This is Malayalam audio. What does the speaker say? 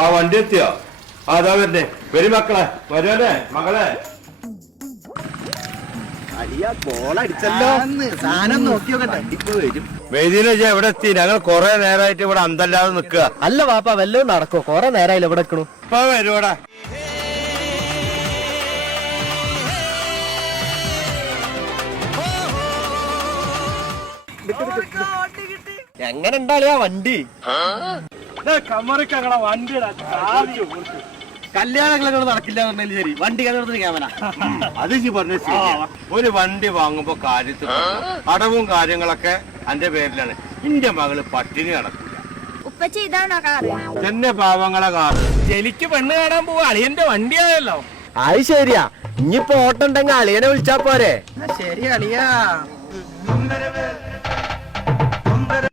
ആ വണ്ടി എത്തിയോ? അതാ വരുന്നേ. വരി മക്കളെ, വരുവല്ലേ മകളെ. വേദിയിലെ എവിടെ എത്തി? ഞങ്ങൾ കൊറേ നേരമായിട്ട് ഇവിടെ അന്തല്ലാതെ നിക്കുക. അല്ല വാപ്പ വല്ലതും നടക്കോ? കൊറേ നേരമായില്ല ഇവിടെ നിൽക്കണു. ഇപ്പൊ വരുവാടാ. എങ്ങനെ ഉണ്ടാളിയാ വണ്ടി? കല്യാണങ്ങളൊക്കെ നടക്കില്ല പറഞ്ഞാലും ശരി, വണ്ടി കല്യാണത്തിന് ക്യാമറ. അത് പറഞ്ഞ ഒരു വണ്ടി വാങ്ങുമ്പോ കാര്യത്തിൽ അടവും കാര്യങ്ങളൊക്കെ എന്റെ പേരിലാണ്. എന്റെ മകള് പട്ടിണി നടക്കില്ല. തന്നെ പാവങ്ങളെ കാറ്. എനിക്ക് പെണ്ണ് കാണാൻ പോവാ. അളിയന്റെ വണ്ടിയായല്ലോ. അത് ശരിയാ. ഇനിയിപ്പോ ഓട്ടം ഉണ്ടെങ്കിൽ അളിയനെ വിളിച്ചാ പോരെ? ശരി അളിയാ.